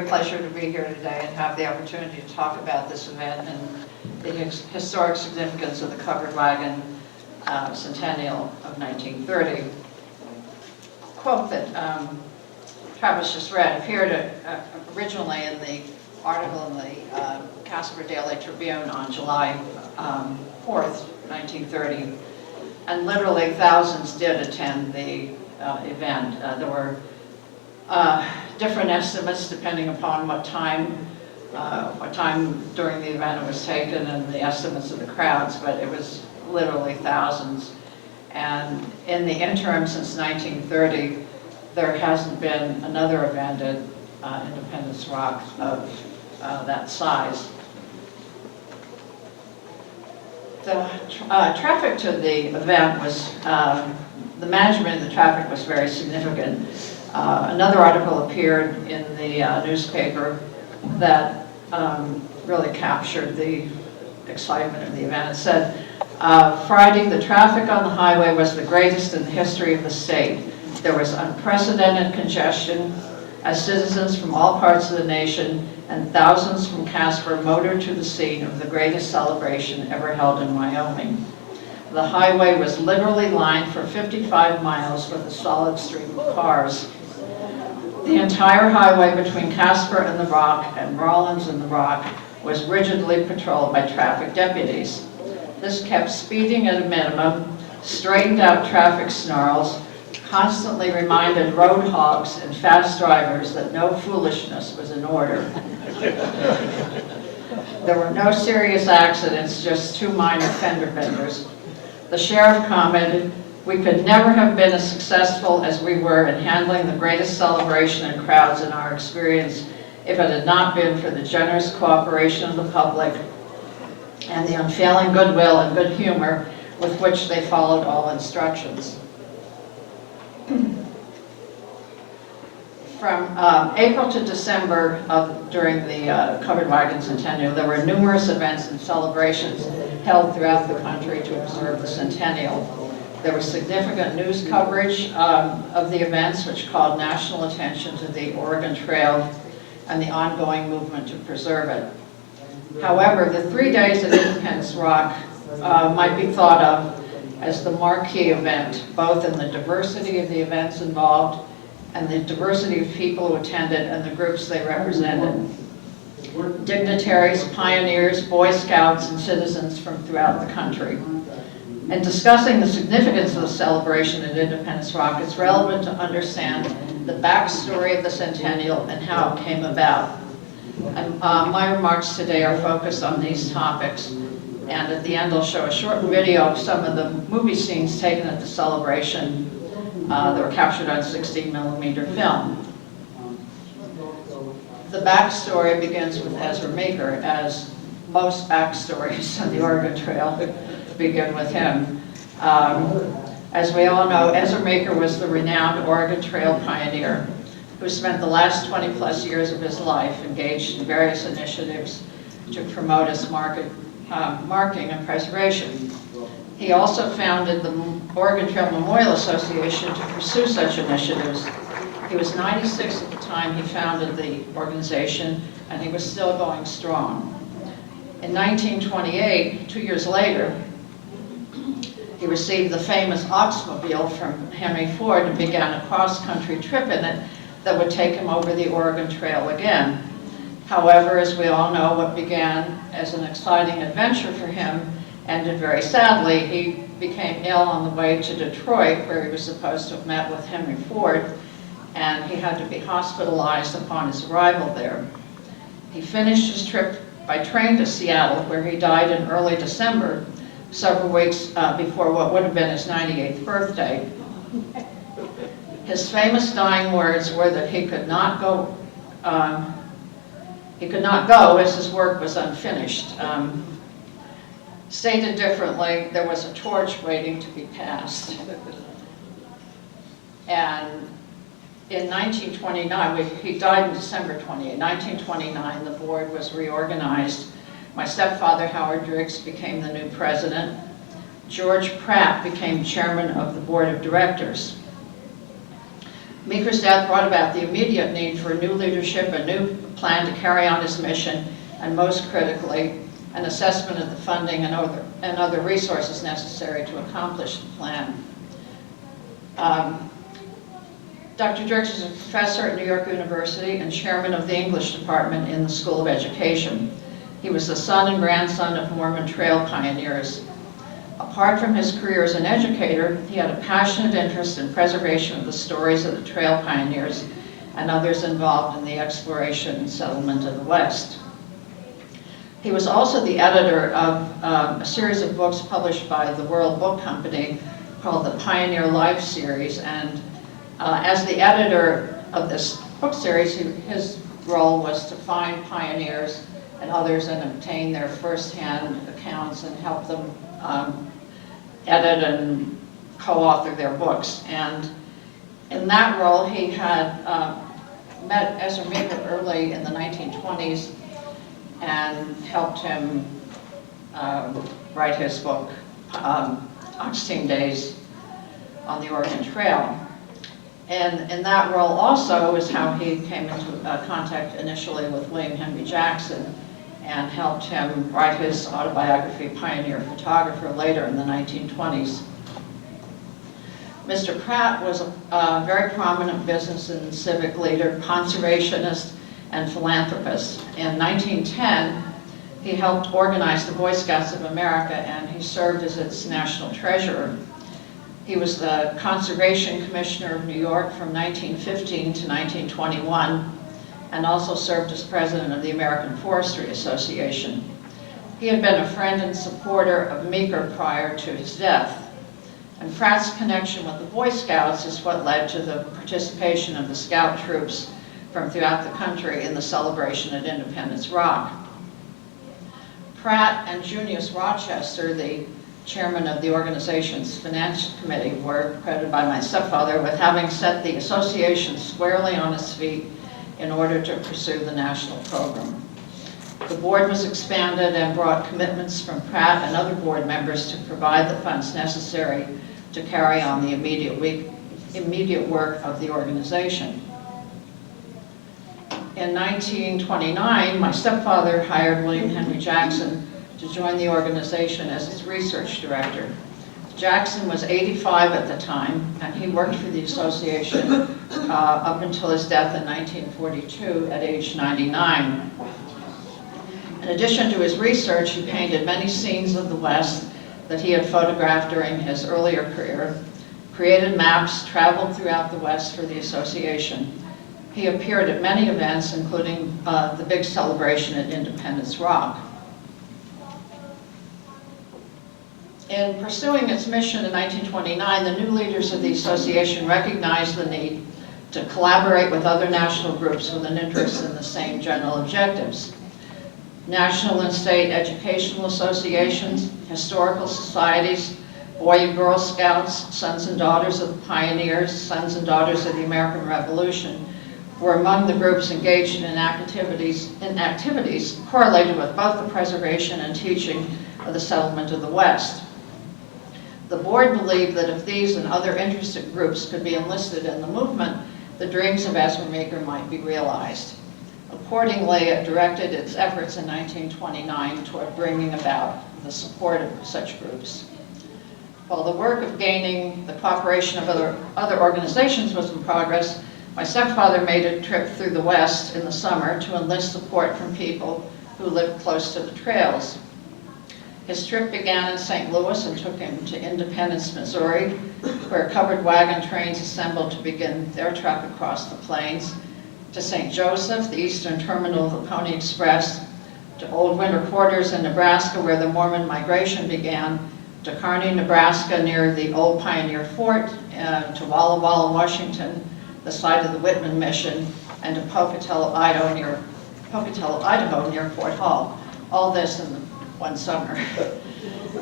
great pleasure to be here today and have the opportunity to talk about this event and the historic significance of the covered wagon Centennial of 1930. Quote that Travis just read appeared originally in the article in the Casper Daily Tribune on July 4th, 1930, and literally thousands did attend the event. There were different estimates depending upon what time during the event it was taken and the estimates of the crowds, but it was literally thousands. And in the interim since 1930, there hasn't been another event at Independence Rock of that size. The traffic to the event was, the management of the traffic was very significant. Another article appeared in the newspaper that really captured the excitement of the event. It said, Friday, the traffic on the highway was the greatest in the history of the state. There was unprecedented congestion as citizens from all parts of the nation and thousands from Casper motored to the scene of the greatest celebration ever held in Wyoming. The highway was literally lined for 55 miles with a solid stream of cars. The entire highway between Casper and the Rock and Rawlins and the Rock was rigidly patrolled by traffic deputies. This kept speeding at a minimum, straightened out traffic snarls, constantly reminded road hogs and fast drivers that no foolishness was in order. There were no serious accidents, just 2 minor fender benders. The sheriff commented, "We could never have been as successful as we were in handling the greatest celebration and crowds in our experience if it had not been for the generous cooperation of the public and the unfailing goodwill and good humor with which they followed all instructions." From April to December during the Covered Wagon Centennial, there were numerous events and celebrations held throughout the country to observe the Centennial. There was significant news coverage of the events, which called national attention to the Oregon Trail and the ongoing movement to preserve it. However, the 3 days at Independence Rock might be thought of as the marquee event, both in the diversity of the events involved and the diversity of people who attended and the groups they represented. Dignitaries, pioneers, Boy Scouts, and citizens from throughout the country. In discussing the significance of the celebration at Independence Rock, it's relevant to understand the backstory of the Centennial and how it came about. And, my remarks today are focused on these topics, and at the end I'll show a short video of some of the movie scenes taken at the celebration that were captured on 16mm film. The backstory begins with Ezra Meeker, as most backstories on the Oregon Trail begin with him. As we all know, Ezra Meeker was the renowned Oregon Trail pioneer who spent the last 20+ years of his life engaged in various initiatives to promote its marking and preservation. He also founded the Oregon Trail Memorial Association to pursue such initiatives. He was 96 at the time he founded the organization, and he was still going strong. In 1928, 2 years later, he received the famous Oxmobile from Henry Ford and began a cross-country trip in it that would take him over the Oregon Trail again. However, as we all know, what began as an exciting adventure for him ended very sadly. He became ill on the way to Detroit, where he was supposed to have met with Henry Ford, and he had to be hospitalized upon his arrival there. He finished his trip by train to Seattle, where he died in early December, several weeks before what would have been his 98th birthday. His famous dying words were that he could not go as his work was unfinished. Stated differently, there was a torch waiting to be passed. And in 1929, he died in December 28. 1929, the board was reorganized. My stepfather, Howard Driggs, became the new president. George Pratt became chairman of the board of directors. Meeker's death brought about the immediate need for new leadership, a new plan to carry on his mission, and most critically, an assessment of the funding and other resources necessary to accomplish the plan. Dr. Dirks is a professor at New York University and chairman of the English department in the School of Education. He was the son and grandson of Mormon trail pioneers. Apart from his career as an educator, he had a passionate interest in preservation of the stories of the trail pioneers and others involved in the exploration and settlement of the West. He was also the editor of a series of books published by the World Book Company called the Pioneer Life series, and as the editor of this book series, his role was to find pioneers and others and obtain their first-hand accounts and help them edit and co-author their books. And in that role, he had met Ezra Meeker early in the 1920s and helped him write his book, Oxteam Days on the Oregon Trail. And in that role also is how he came into contact initially with William Henry Jackson and helped him write his autobiography, Pioneer Photographer, later in the 1920s. Mr. Pratt was a very prominent business and civic leader, conservationist, and philanthropist. In 1910, he helped organize the Boy Scouts of America, and he served as its national treasurer. He was the Conservation Commissioner of New York from 1915 to 1921, and also served as president of the American Forestry Association. He had been a friend and supporter of Meeker prior to his death. And Pratt's connection with the Boy Scouts is what led to the participation of the Scout troops from throughout the country in the celebration at Independence Rock. Pratt and Junius Rochester, the chairman of the organization's finance committee, were credited by my stepfather with having set the association squarely on its feet in order to pursue the national program. The board was expanded and brought commitments from Pratt and other board members to provide the funds necessary to carry on the immediate work of the organization. In 1929, my stepfather hired William Henry Jackson to join the organization as its research director. Jackson was 85 at the time, and he worked for the association up until his death in 1942 at age 99. In addition to his research, he painted many scenes of the West that he had photographed during his earlier career, created maps, traveled throughout the West for the association. He appeared at many events, including the big celebration at Independence Rock. In pursuing its mission in 1929, the new leaders of the association recognized the need to collaborate with other national groups with an interest in the same general objectives. National and state educational associations, historical societies, Boy and Girl Scouts, Sons and Daughters of the Pioneers, Sons and Daughters of the American Revolution were among the groups engaged in activities correlated with both the preservation and teaching of the settlement of the West. The board believed that if these and other interested groups could be enlisted in the movement, the dreams of Ezra Meeker might be realized. Accordingly, it directed its efforts in 1929 toward bringing about the support of such groups. While the work of gaining the cooperation of other organizations was in progress, my stepfather made a trip through the West in the summer to enlist support from people who lived close to the trails. His trip began in St. Louis and took him to Independence, Missouri, where covered wagon trains assembled to begin their trek across the plains, to St. Joseph, the eastern terminal of the Pony Express, to Old Winter Quarters in Nebraska, where the Mormon migration began, to Kearney, Nebraska, near the old Pioneer Fort, to Walla Walla, Washington, the site of the Whitman Mission, and to Pocatello, Idaho, near Fort Hall. All this in one summer.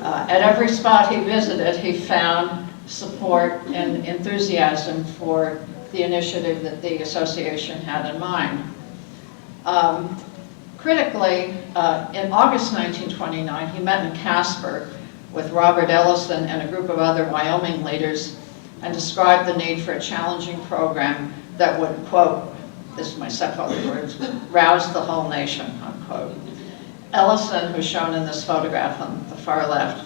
At every spot he visited, he found support and enthusiasm for the initiative that the association had in mind. Critically, in August 1929, he met in Casper with Robert Ellison and a group of other Wyoming leaders and described the need for a challenging program that would, quote, this is my stepfather's words, rouse the whole nation, unquote. Ellison, who's shown in this photograph on the far left,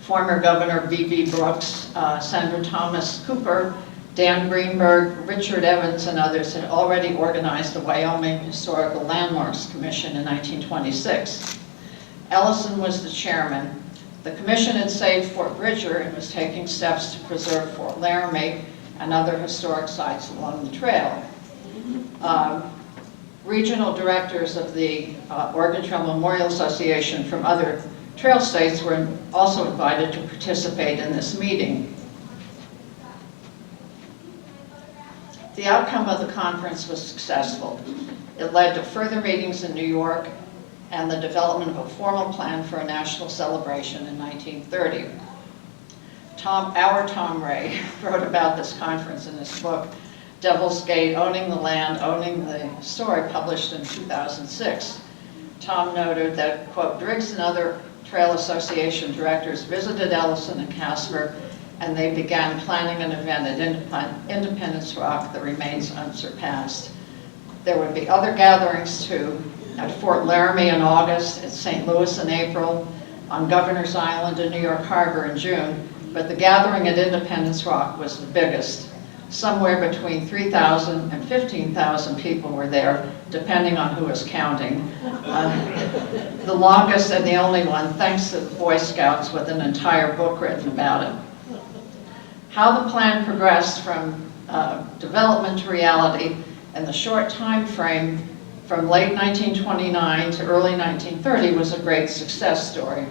former Governor B.B. Brooks, Senator Thomas Cooper, Dan Greenberg, Richard Evans, and others had already organized the Wyoming Historical Landmarks Commission in 1926. Ellison was the chairman. The commission had saved Fort Bridger and was taking steps to preserve Fort Laramie and other historic sites along the trail. Regional directors of the Oregon Trail Memorial Association from other trail states were also invited to participate in this meeting. The outcome of the conference was successful. It led to further meetings in New York and the development of a formal plan for a national celebration in 1930. Our Tom Ray wrote about this conference in his book, Devil's Gate, Owning the Land, Owning the Story, published in 2006. Tom noted that, quote, Driggs and other Trail Association directors visited Ellison and Casper, and they began planning an event at Independence Rock that remains unsurpassed. There would be other gatherings too, at Fort Laramie in August, at St. Louis in April, on Governor's Island in New York Harbor in June, but the gathering at Independence Rock was the biggest. Somewhere between 3,000 and 15,000 people were there, depending on who was counting. The longest and the only one, thanks to the Boy Scouts, with an entire book written about it. How the plan progressed from development to reality in the short time frame from late 1929 to early 1930 was a great success story.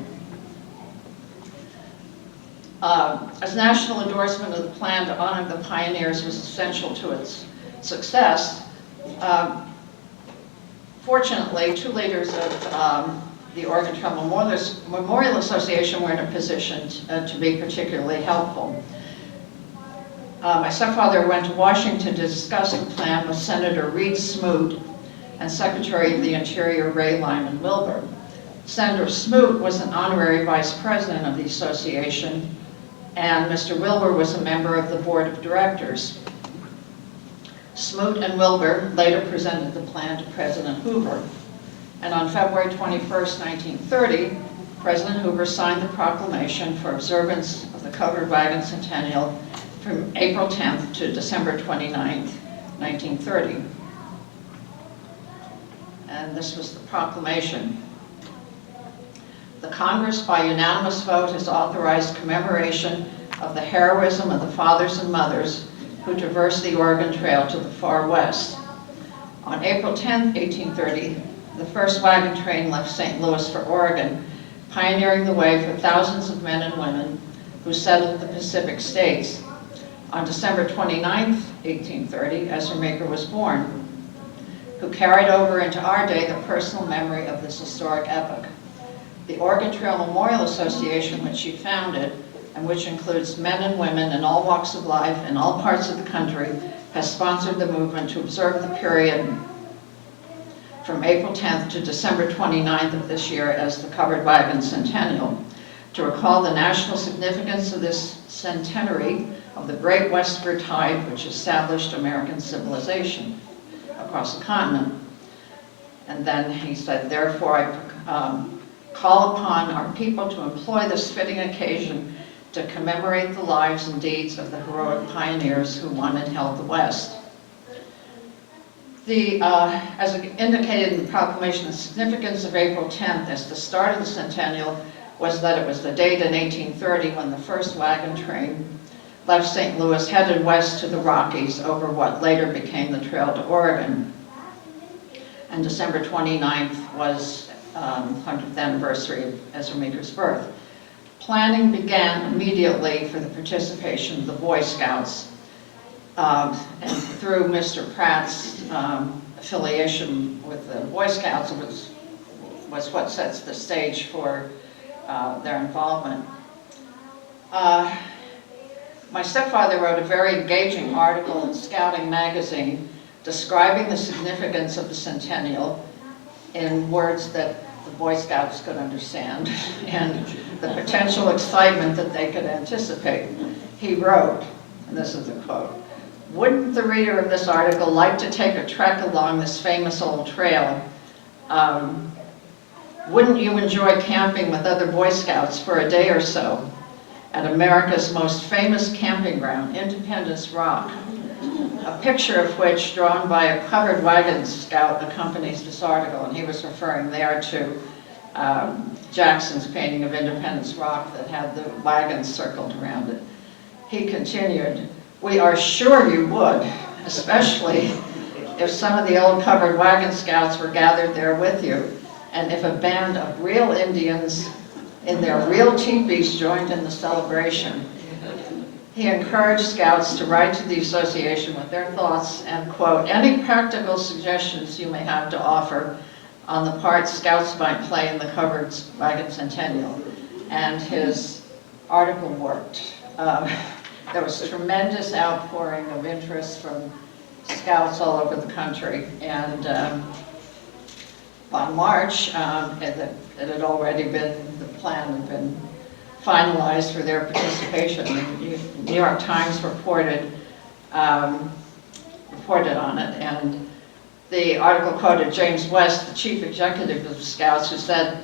As national endorsement of the plan to honor the pioneers was essential to its success, fortunately, two leaders of the Oregon Trail Memorial Association were in a position to be particularly helpful. My stepfather went to Washington to discuss the plan with Senator Reed Smoot and Secretary of the Interior Ray Lyman Wilbur. Senator Smoot was an honorary vice president of the association, and Mr. Wilbur was a member of the board of directors. Smoot and Wilbur later presented the plan to President Hoover. And on February 21st, 1930, President Hoover signed the proclamation for observance of the Covered Wagon Centennial from April 10th to December 29th, 1930. And this was the proclamation. The Congress, by unanimous vote, has authorized commemoration of the heroism of the fathers and mothers who traversed the Oregon Trail to the far west. On April 10, 1830, the first wagon train left St. Louis for Oregon, pioneering the way for thousands of men and women who settled the Pacific states. On December 29, 1830, Ezra Maker was born, who carried over into our day the personal memory of this historic epoch. The Oregon Trail Memorial Association, which she founded, and which includes men and women in all walks of life in all parts of the country, has sponsored the movement to observe the period from April 10th to December 29th of this year as the Covered Wagon Centennial, to recall the national significance of this centenary of the great westward tide which established American civilization across the continent. And then he said, therefore, I call upon our people to employ this fitting occasion to commemorate the lives and deeds of the heroic pioneers who won and held the West. As indicated in the proclamation, the significance of April 10th as the start of the centennial was that it was the date in 1830 when the first wagon train left St. Louis, headed west to the Rockies over what later became the trail to Oregon. And December 29th was 100th anniversary of Ezra Maker's birth. Planning began immediately for the participation of the Boy Scouts, and through Mr. Pratt's affiliation with the Boy Scouts, it was what sets the stage for their involvement. My stepfather wrote a very engaging article in Scouting magazine describing the significance of the centennial in words that the Boy Scouts could understand and the potential excitement that they could anticipate. he wrote, and this is the quote, "Wouldn't the reader of this article like to take a trek along this famous old trail? Wouldn't you enjoy camping with other Boy Scouts for a day or so at America's most famous camping ground, Independence Rock, a picture of which, drawn by a covered wagon scout, accompanies this article?" And he was referring there to Jackson's painting of Independence Rock that had the wagons circled around it. He continued, "We are sure you would, especially if some of the old covered wagon scouts were gathered there with you, and if a band of real Indians in their real teepees joined in the celebration." He encouraged scouts to write to the association with their thoughts and, quote, "any practical suggestions you may have to offer on the part scouts might play in the covered wagon Centennial." And his article worked. There was a tremendous outpouring of interest from scouts all over the country. And by March, it had already been, the plan had been finalized for their participation. The New York Times reported on it, and the article quoted James West, the chief executive of the Scouts, who said,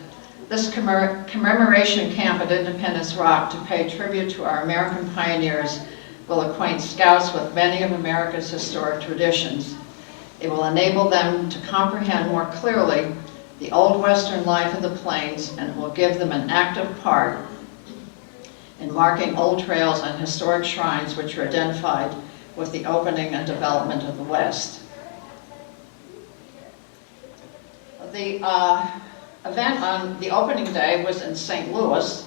"This commemoration camp at Independence Rock to pay tribute to our American pioneers will acquaint Scouts with many of America's historic traditions. It will enable them to comprehend more clearly the old Western life of the plains, and it will give them an active part in marking old trails and historic shrines which are identified with the opening and development of the West." The event on the opening day was in St. Louis.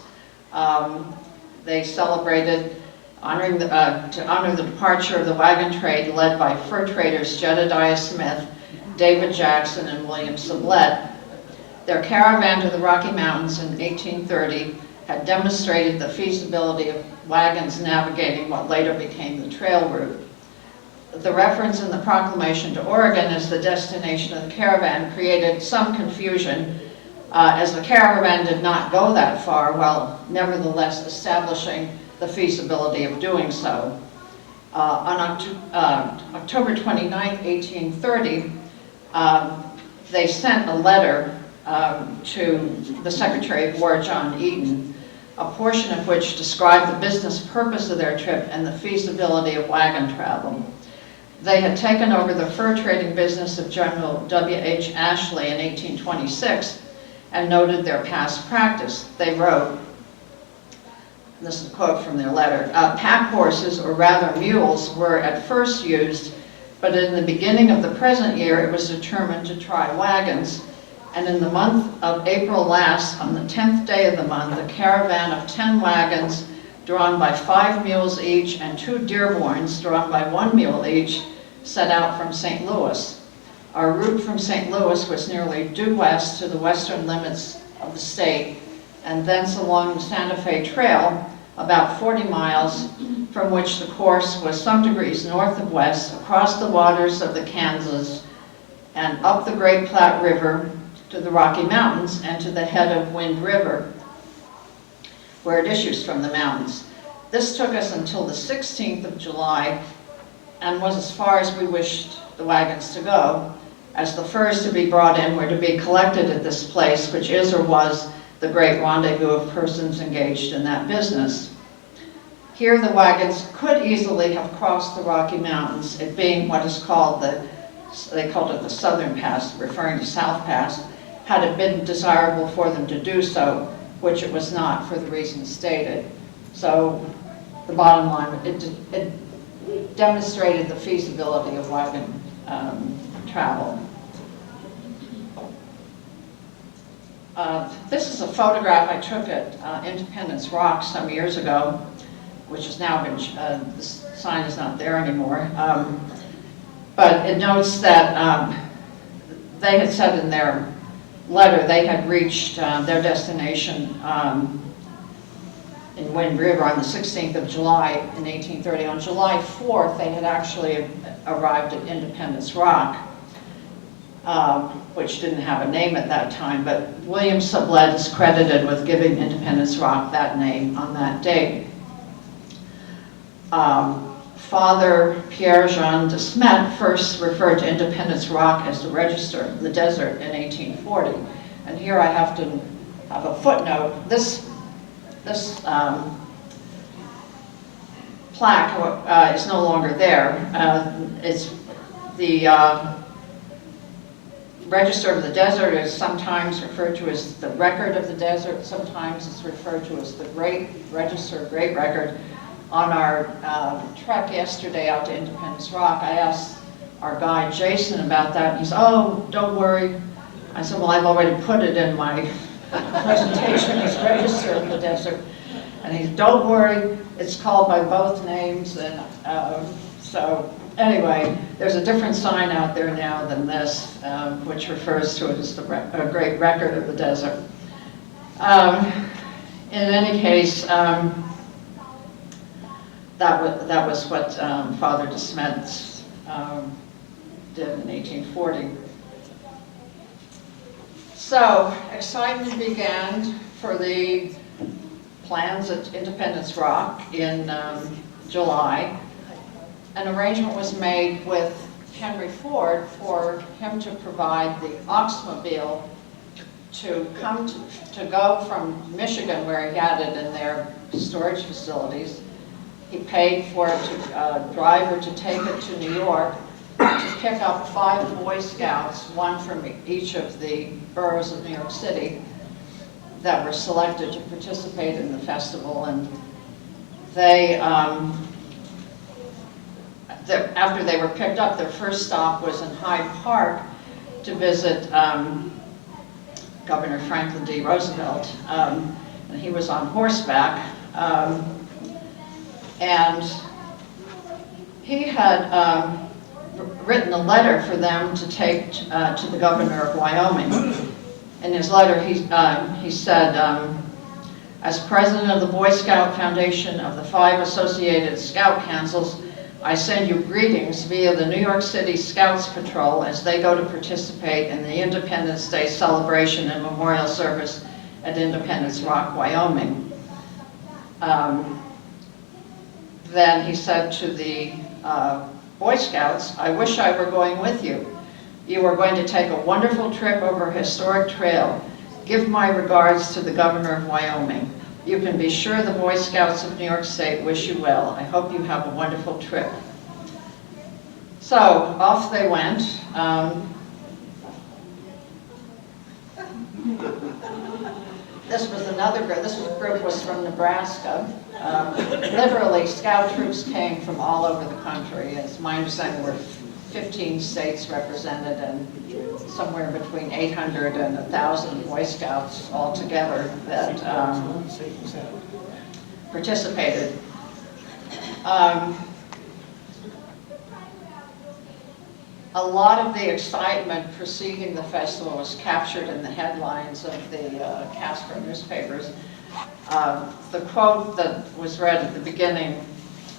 They celebrated to honor the departure of the wagon trade led by fur traders Jedediah Smith, David Jackson, and William Sublette. Their caravan to the Rocky Mountains in 1830 had demonstrated the feasibility of wagons navigating what later became the trail route. The reference in the proclamation to Oregon as the destination of the caravan created some confusion, as the caravan did not go that far, while nevertheless establishing the feasibility of doing so. On October 29, 1830, they sent a letter to the Secretary of War, John Eden, a portion of which described the business purpose of their trip and the feasibility of wagon travel. They had taken over the fur trading business of General W.H. Ashley in 1826 and noted their past practice. They wrote, this is a quote from their letter, "Pack horses, or rather mules, were at first used, but in the beginning of the present year it was determined to try wagons, and in the month of April last, on the 10th day of the month, a caravan of 10 wagons drawn by 5 mules each and 2 Dearborns drawn by 1 mule each set out from St. Louis. Our route from St. Louis was nearly due west to the western limits of the state, and thence along the Santa Fe Trail, about 40 miles, from which the course was some degrees north of west, across the waters of the Kansas, and up the Great Platte River to the Rocky Mountains and to the head of Wind River, where it issues from the mountains. This took us until the 16th of July and was as far as we wished the wagons to go, as the furs to be brought in were to be collected at this place, which is or was the great rendezvous of persons engaged in that business. Here the wagons could easily have crossed the Rocky Mountains, it being what is called they called it the Southern Pass, referring to South Pass, had it been desirable for them to do so, which it was not for the reasons stated. So the bottom line, it demonstrated the feasibility of wagon travel. This is a photograph I took at Independence Rock some years ago, which has now been, the sign is not there anymore. But it notes that they had said in their letter they had reached their destination in Wind River on the 16th of July in 1830. On July 4th, they had actually arrived at Independence Rock, which didn't have a name at that time, but William Sublette is credited with giving Independence Rock that name on that date. Father Pierre-Jean de Smet first referred to Independence Rock as the Register of the Desert in 1840. And here I have to have a footnote. This plaque is no longer there. It's the Register of the Desert is sometimes referred to as the Record of the Desert. Sometimes it's referred to as the Great Register, Great Record. On our trek yesterday out to Independence Rock, I asked our guide Jason about that, and he said, "Oh, don't worry." I said, "Well, I've already put it in my presentation as Register of the Desert." And he said, "Don't worry, it's called by both names." And so anyway, there's a different sign out there now than this, which refers to it as the Great Record of the Desert. In any case, that was what Father de Smet did in 1840. So excitement began for the plans at Independence Rock in July. An arrangement was made with Henry Ford for him to provide the Oxmobile to go from Michigan, where he had it in their storage facilities. He paid for a driver to take it to New York to pick up 5 Boy Scouts, one from each of the boroughs of New York City, that were selected to participate in the festival. And they, after they were picked up, their first stop was in Hyde Park to visit Governor Franklin D. Roosevelt. And he was on horseback. And he had written a letter for them to take to the governor of Wyoming. In his letter, he said, "As president of the Boy Scout Foundation of the 5 associated scout councils, I send you greetings via the New York City Scouts Patrol as they go to participate in the Independence Day celebration and memorial service at Independence Rock, Wyoming." Then he said to the Boy Scouts, "I wish I were going with you. You are going to take a wonderful trip over a historic trail. Give my regards to the governor of Wyoming. You can be sure the Boy Scouts of New York State wish you well. I hope you have a wonderful trip." So off they went. This was another group. This group was from Nebraska. Literally, scout troops came from all over the country. As my understanding, there were 15 states represented, and somewhere between 800 and 1,000 Boy Scouts altogether that participated. A lot of the excitement preceding the festival was captured in the headlines of the Casper newspapers. The quote that was read at the beginning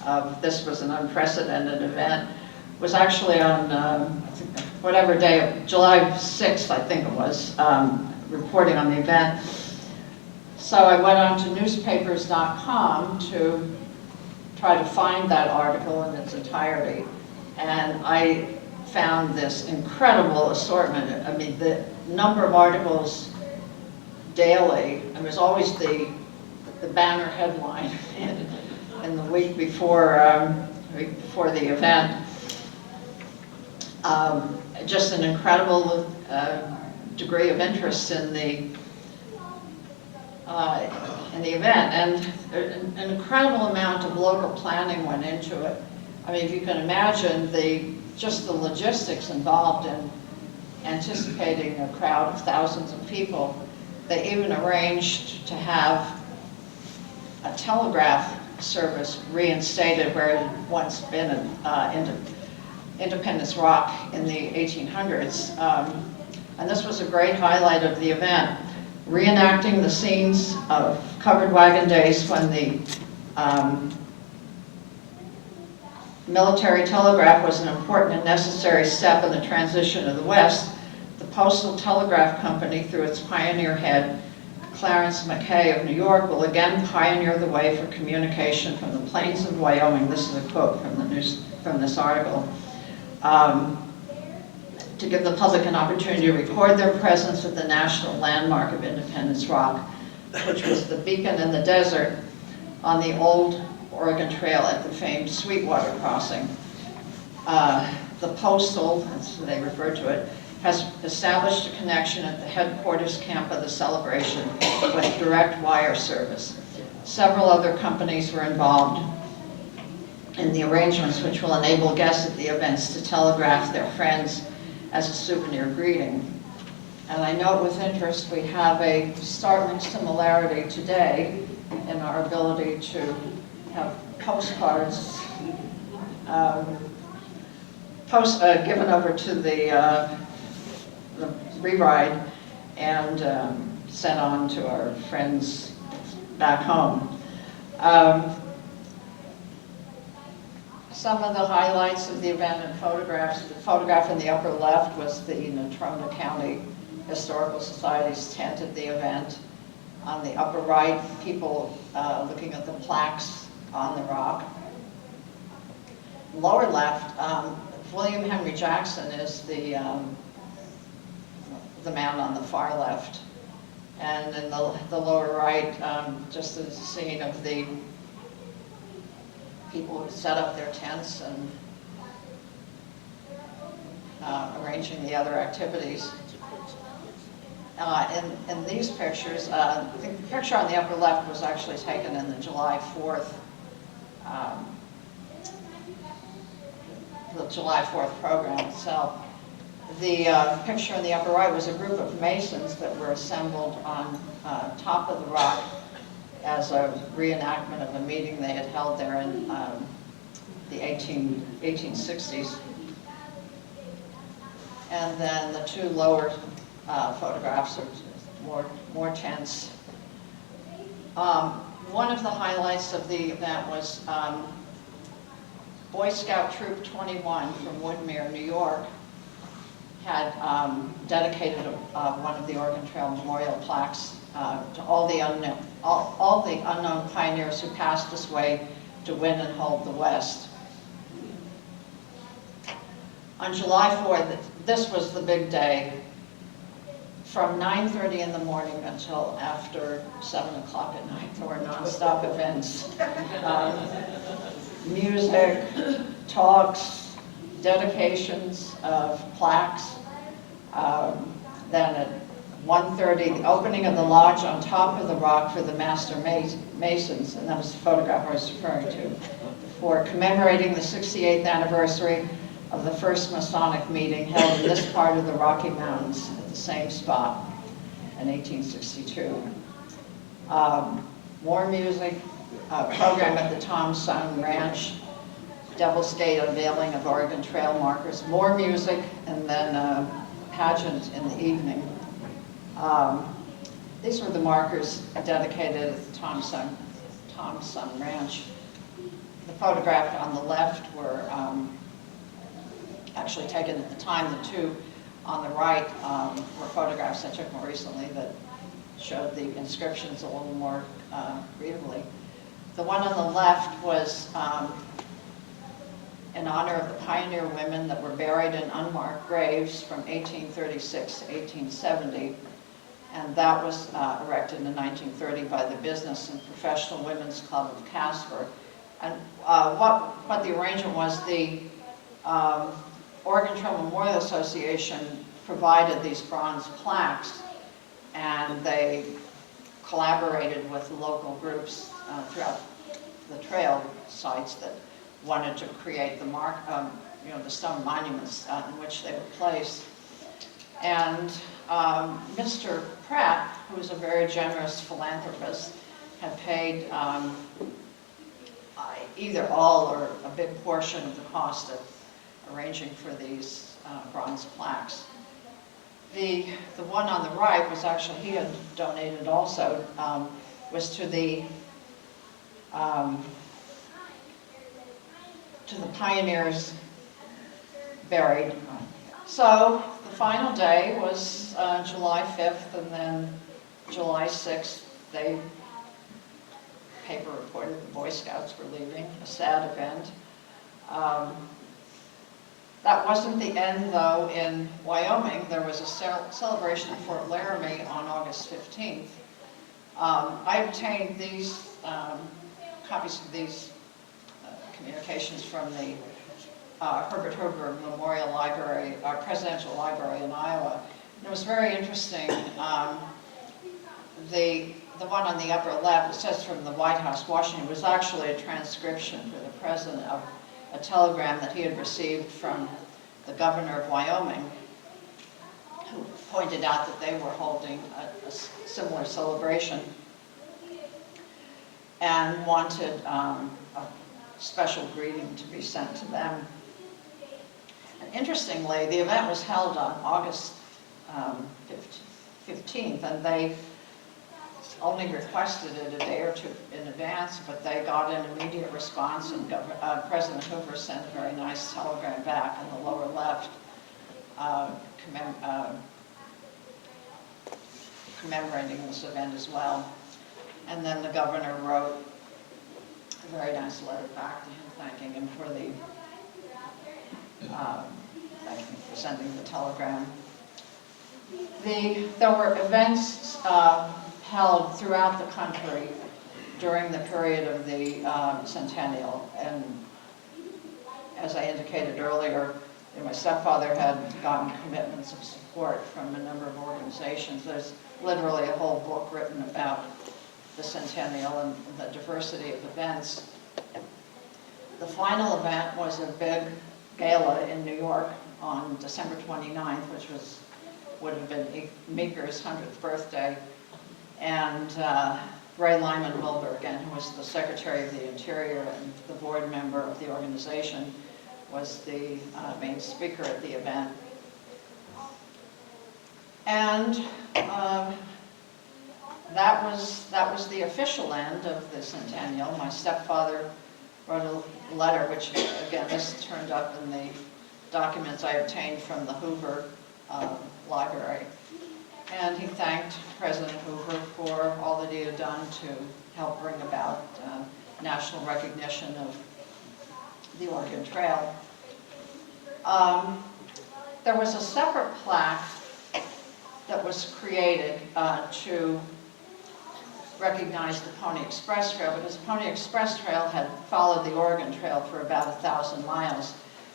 of "This was an unprecedented event" was actually on whatever day, July 6th, I think it was, reporting on the event. So I went on to newspapers.com to try to find that article in its entirety, and I found this incredible assortment. I mean, the number of articles daily, and there's always the banner headline in the week before the event. Just an incredible degree of interest in the event, and an incredible amount of local planning went into it. I mean, if you can imagine just the logistics involved in anticipating a crowd of thousands of people. They even arranged to have a telegraph service reinstated where it had once been in Independence Rock in the 1800s. And this was a great highlight of the event, reenacting the scenes of covered wagon days when the military telegraph was an important and necessary step in the transition of the West. The Postal Telegraph Company, through its pioneer head, Clarence Mackay of New York will again pioneer the way for communication from the plains of Wyoming. This is a quote from this article. To give the public an opportunity to record their presence at the national landmark of Independence Rock, which was the beacon in the desert on the old Oregon Trail at the famed Sweetwater crossing. The Postal, as they refer to it, has established a connection at the headquarters camp of the celebration with direct wire service. Several other companies were involved in the arrangements, which will enable guests at the events to telegraph their friends as a souvenir greeting. And I note with interest we have a startling similarity today in our ability to have postcards given over to the rewrite and sent on to our friends back home. Some of the highlights of the event and photographs. The photograph in the upper left was the Natrona County Historical Society's tent at the event. On the upper right, people looking at the plaques on the rock. Lower left, William Henry Jackson is the man on the far left. And in the lower right, just a scene of the people who set up their tents and arranging the other activities. In these pictures, I think the picture on the upper left was actually taken in the July 4th program itself. The picture in the upper right was a group of Masons that were assembled on top of the rock as a reenactment of a meeting they had held there in the 1860s. And then the two lower photographs are more tense. One of the highlights of the event was Boy Scout Troop 21 from Woodmere, New York, had dedicated one of the Oregon Trail memorial plaques to all the unknown pioneers who passed this way to win and hold the West. On July 4th, this was the big day. From 9:30 in the morning until after 7 o'clock at night, there were nonstop events. Music, talks, dedications of plaques. Then at 1:30, the opening of the lodge on top of the rock for the Master Masons, and that was the photograph I was referring to, for commemorating the 68th anniversary of the first Masonic meeting held in this part of the Rocky Mountains at the same spot in 1862. More music, program at the Tom Sun Ranch, Devil's Gate unveiling of Oregon Trail markers, more music, and then a pageant in the evening. These were the markers dedicated at the Tom Sun Ranch. The photograph on the left were actually taken at the time. The two on the right were photographs I took more recently that showed the inscriptions a little more readably. The one on the left was in honor of the pioneer women that were buried in unmarked graves from 1836 to 1870. And that was erected in 1930 by the Business and Professional Women's Club of Casper. And what the arrangement was, the Oregon Trail Memorial Association provided these bronze plaques, and they collaborated with local groups throughout the trail sites that wanted to create the the stone monuments in which they were placed. And Mr. Pratt, who was a very generous philanthropist, had paid either all or a big portion of the cost of arranging for these bronze plaques. The one on the right was actually, he had donated also, was to the pioneers buried. So the final day was July 5th, and then July 6th, paper reported the Boy Scouts were leaving, a sad event. That wasn't the end, though. In Wyoming, there was a celebration at Fort Laramie on August 15th. I obtained these copies of these communications from the Herbert Hoover Memorial Library, Presidential Library in Iowa. And it was very interesting. The one on the upper left, it says from the White House, Washington, was actually a transcription for the president of a telegram that he had received from the governor of Wyoming, who pointed out that they were holding a similar celebration and wanted a special greeting to be sent to them. And interestingly, the event was held on August 15th, and they only requested it a day or two in advance, but they got an immediate response, and President Hoover sent a very nice telegram back in the lower left commemorating this event as well. And then the governor wrote a very nice letter back to him, thanking him for sending the telegram. There were events held throughout the country during the period of the Centennial, and as I indicated earlier, my stepfather had gotten commitments of support from a number of organizations. There's literally a whole book written about the Centennial and the diversity of events. The final event was a big gala in New York on December 29th, which would have been Meeker's 100th birthday. And Ray Lyman Wilbur, again, who was the Secretary of the Interior and the board member of the organization, was the main speaker at the event. And that was the official end of the Centennial. My stepfather wrote a letter, which, again, this turned up in the documents I obtained from the Hoover Library. And he thanked President Hoover for all that he had done to help bring about national recognition of the Oregon Trail. There was a separate plaque that was created to recognize the Pony Express Trail, because the Pony Express Trail had followed the Oregon Trail for about 1,000 miles.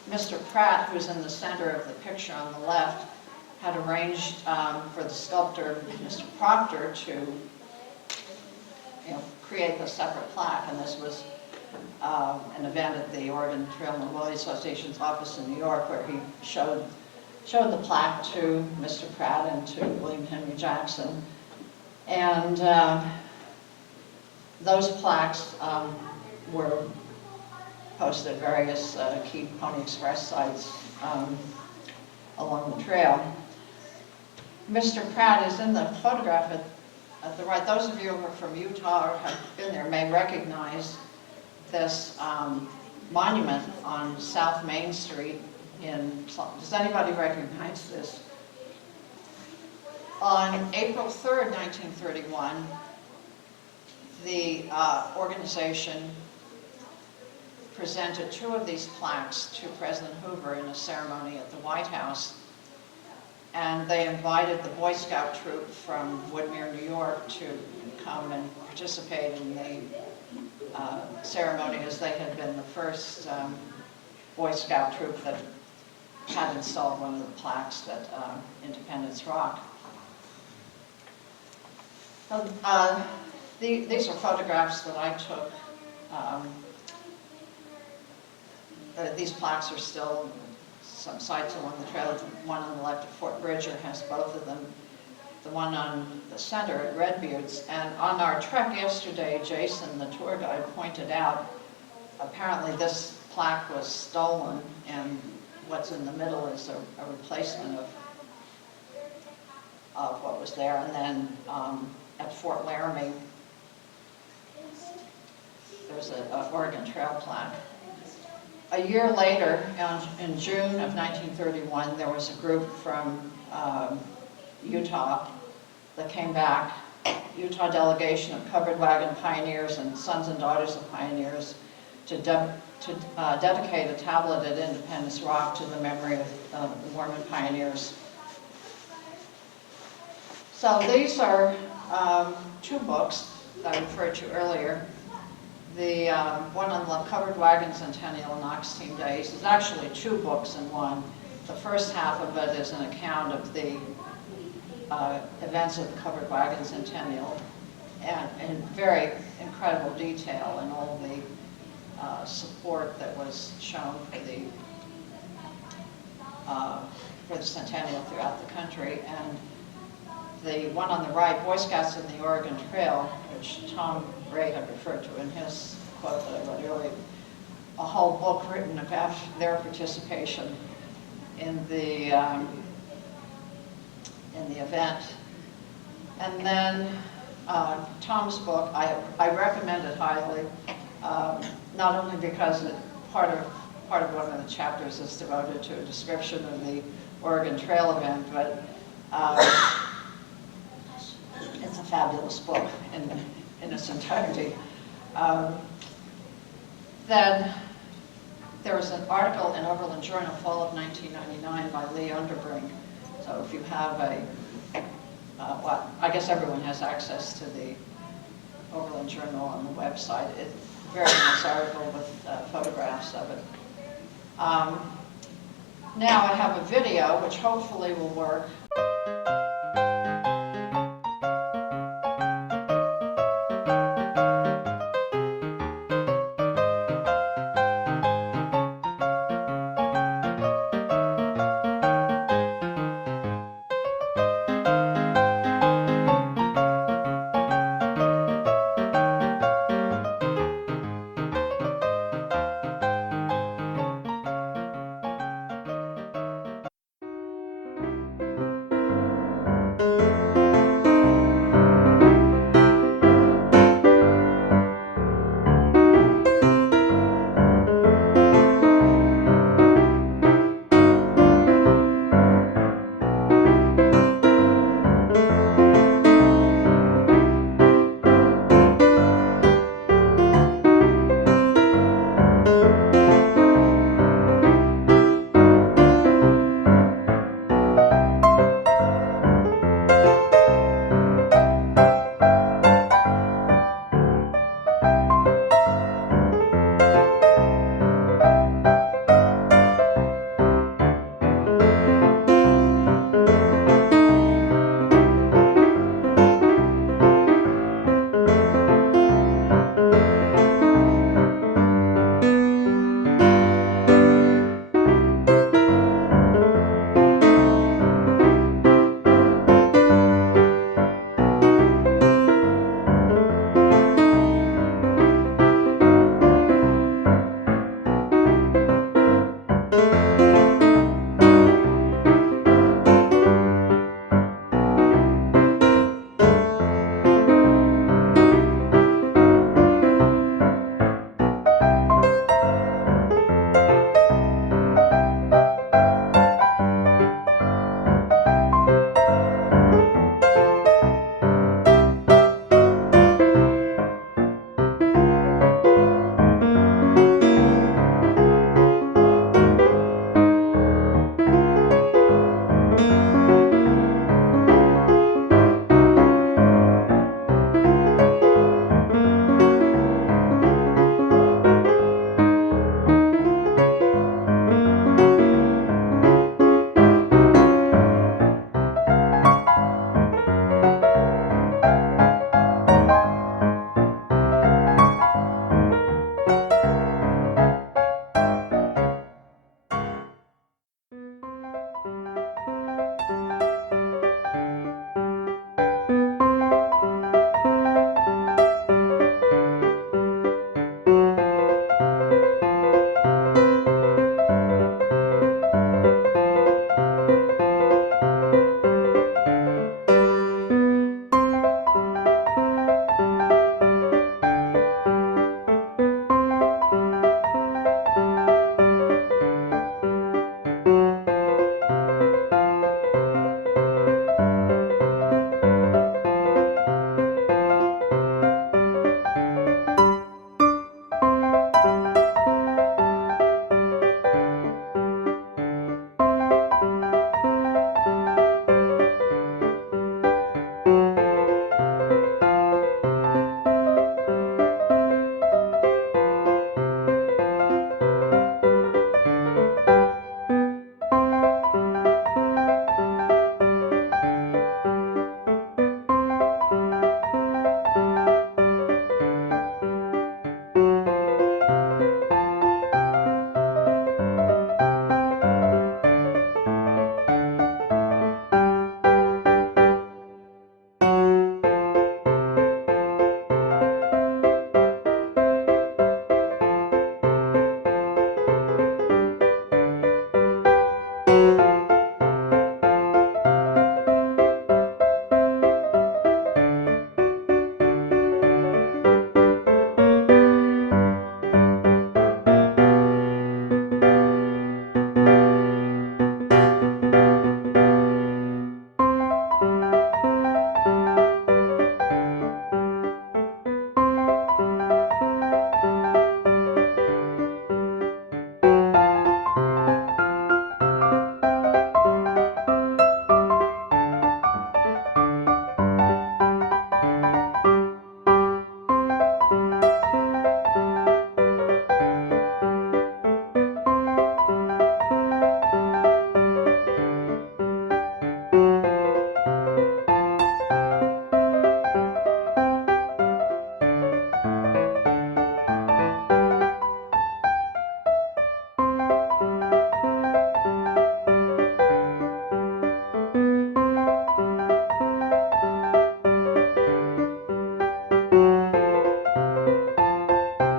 Mr. Pratt, who's in the center of the picture on the left, had arranged for the sculptor, Mr. Proctor, to create the separate plaque, and this was an event at the Oregon Trail Mobility Association's office in New York, where he showed the plaque to Mr. Pratt and to William Henry Jackson. And those plaques were posted at various key Pony Express sites along the trail. Mr. Pratt is in the photograph at the right. Those of you who are from Utah or have been there may recognize this monument on South Main Street does anybody recognize this? On April 3rd, 1931, the organization presented 2 of these plaques to President Hoover in a ceremony at the White House. And they invited the Boy Scout troop from Woodmere, New York, to come and participate in the ceremony, as they had been the first Boy Scout troop that had installed one of the plaques at Independence Rock. These are photographs that I took. These plaques are still some sites along the trail. The one on the left at Fort Bridger has both of them. The one on the center at Redbeards. And on our trek yesterday, Jason, the tour guide, pointed out apparently this plaque was stolen, and what's in the middle is a replacement of what was there. And then at Fort Laramie, there's an Oregon Trail plaque. A year later, in June of 1931, there was a group from Utah that came back Utah delegation of covered wagon pioneers and sons and daughters of pioneers to dedicate a tablet at Independence Rock to the memory of the Mormon pioneers. So these are two books that I referred to earlier. The one on the covered wagon Centenniel and Ox Team Days is actually two books in one. The first half of it is an account of the events of the covered wagon Centenniel, and in very incredible detail, and all the support that was shown for the Centennial throughout the country. And the one on the right, Boy Scouts in the Oregon Trail, which Tom Ray had referred to in his quote that I read earlier, a whole book written about their participation in the event. And then Tom's book, I recommend it highly, not only because part of one of the chapters is devoted to a description of the Oregon Trail event, but it's a fabulous book in its entirety. Then there was an article in Overland Journal, fall of 1999, by Lee Underbrink. So if you have well, I guess everyone has access to the Overland Journal on the website. It's a very nice article with photographs of it. Now I have a video, which hopefully will work.